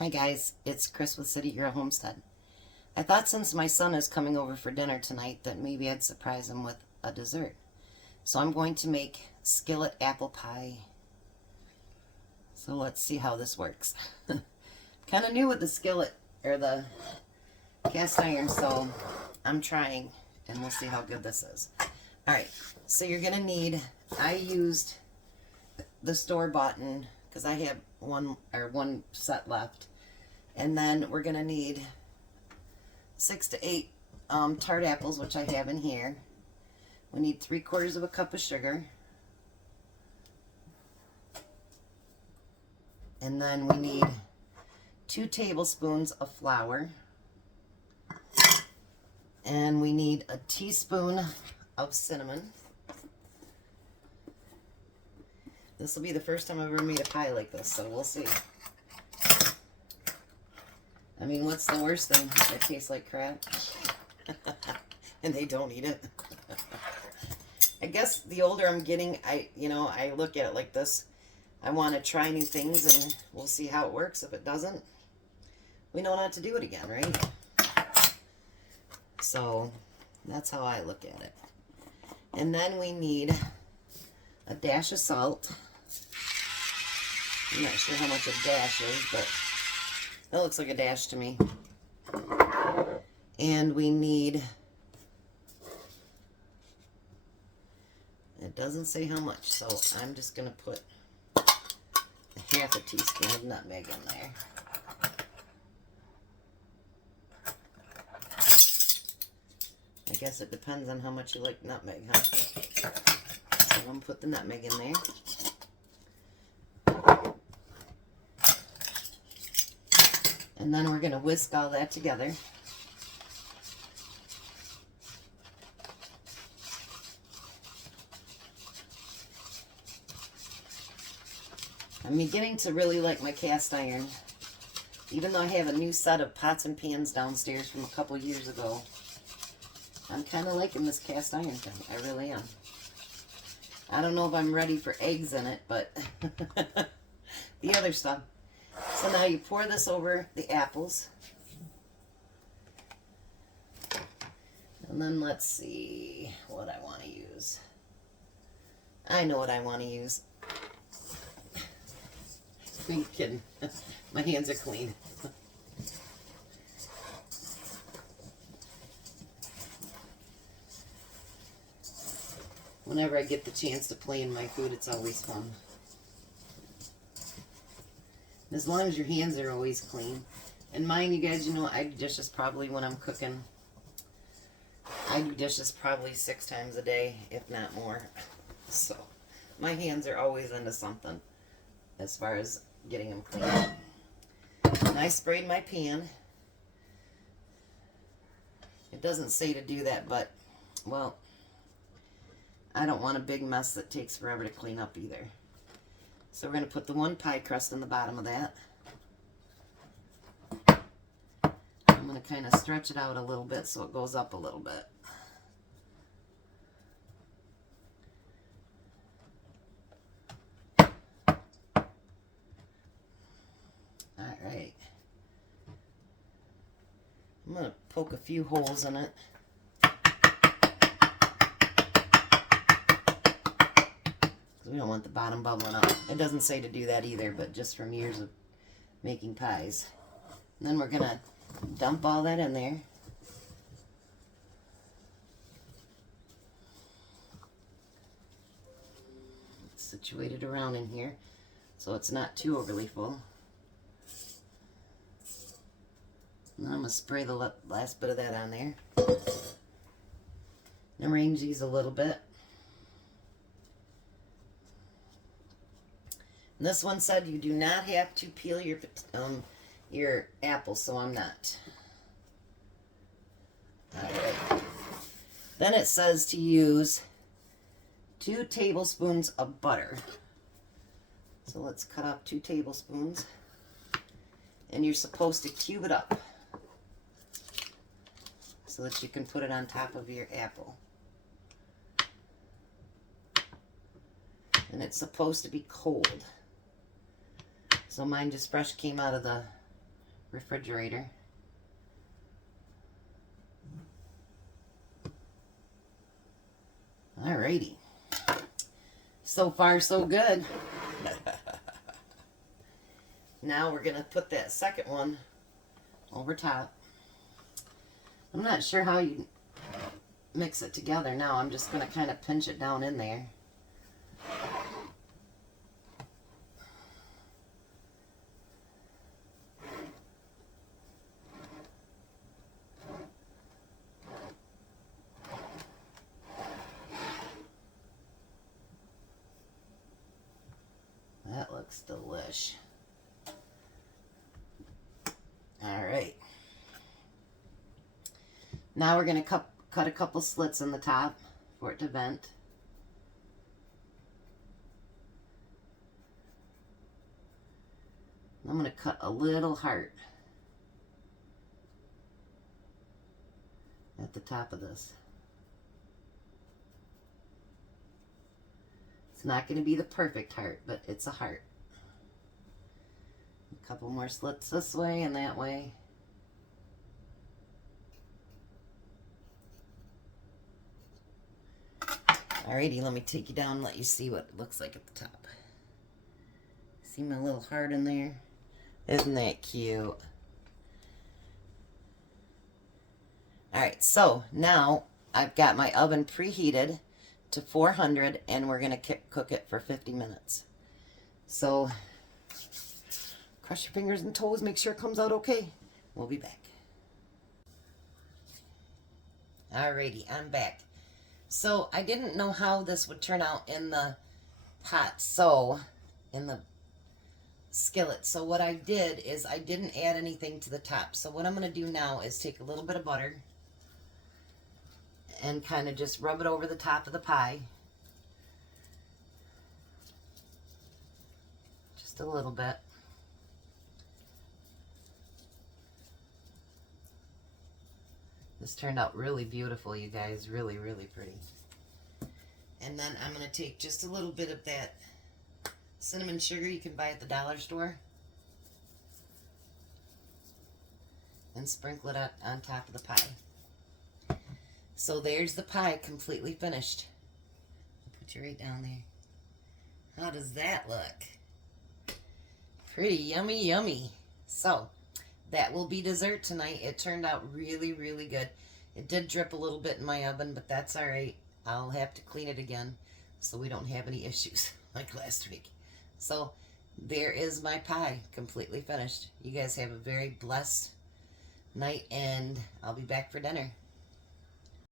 Hi guys, it's Chris with City Girl Homestead. I thought since my son is coming over for dinner tonight that maybe I'd surprise him with a dessert. So I'm going to make skillet apple pie. So let's see how this works. Kind of new with the skillet or the cast iron, so I'm trying and we'll see how good this is. Alright, so you're going to need, I used the store-bought because I have one set left. And then we're going to need 6 to 8 tart apples, which I have in here. We need 3/4 of a cup of sugar. And then we need 2 tablespoons of flour. And we need a teaspoon of cinnamon. This will be the first time I've ever made a pie like this, so we'll see. I mean, what's the worst thing? It tastes like crap. And they don't eat it. I guess the older I'm getting, I look at it like this. I want to try new things and we'll see how it works. If it doesn't, we know not to do it again, right? So that's how I look at it. And then we need a dash of salt. I'm not sure how much a dash is, but that looks like a dash to me. And we need, it doesn't say how much, so I'm just going to put half a teaspoon of nutmeg in there. I guess it depends on how much you like nutmeg, huh? So I'm going to put the nutmeg in there. And then we're going to whisk all that together. I'm beginning to really like my cast iron. Even though I have a new set of pots and pans downstairs from a couple years ago, I'm kind of liking this cast iron thing. I really am. I don't know if I'm ready for eggs in it, but the other stuff. So now you pour this over the apples. And then let's see what I want to use. I know what I want to use. I'm kidding. My hands are clean. Whenever I get the chance to play in my food, it's always fun. As long as your hands are always clean. And mine, you guys, I do dishes probably when I'm cooking. I do dishes probably 6 times a day, if not more. So, my hands are always into something as far as getting them clean. And I sprayed my pan. It doesn't say to do that, but, well, I don't want a big mess that takes forever to clean up either. So we're going to put the one pie crust in the bottom of that. I'm going to kind of stretch it out a little bit so it goes up a little bit. Alright. I'm going to poke a few holes in it. We don't want the bottom bubbling up. It doesn't say to do that either, but just from years of making pies. And then we're going to dump all that in there. It's situated around in here, so it's not too overly full. And then I'm going to spray the last bit of that on there. And arrange these a little bit. And this one said you do not have to peel your apples, so I'm not. Alright. Then it says to use 2 tablespoons of butter. So let's cut off 2 tablespoons. And you're supposed to cube it up so that you can put it on top of your apple. And it's supposed to be cold. So mine just fresh came out of the refrigerator. Alrighty. So far, so good. Now we're going to put that second one over top. I'm not sure how you mix it together now. I'm just going to kind of pinch it down in there. That looks delish. All right. Now we're going to cut a couple slits in the top for it to vent. I'm going to cut a little heart at the top of this. It's not going to be the perfect heart, but it's a heart. A couple more slits this way and that way. Alrighty, let me take you down and let you see what it looks like at the top. See my little heart in there? Isn't that cute? Alright, so now I've got my oven preheated to 400 and we're going to cook it for 50 minutes. So, cross your fingers and toes, make sure it comes out okay. We'll be back. Alrighty, I'm back. So, I didn't know how this would turn out in the pot, so, in the skillet. So what I did is I didn't add anything to the top. So what I'm going to do now is take a little bit of butter and kind of just rub it over the top of the pie. Just a little bit. This turned out really beautiful, you guys. Really, really pretty. And then I'm going to take just a little bit of that cinnamon sugar you can buy at the dollar store and sprinkle it on top of the pie. So there's the pie completely finished. I'll put you right down there. How does that look? Pretty yummy, yummy. So that will be dessert tonight. It turned out really, really good. It did drip a little bit in my oven, but that's all right. I'll have to clean it again so we don't have any issues like last week. So there is my pie completely finished. You guys have a very blessed night and I'll be back for dinner.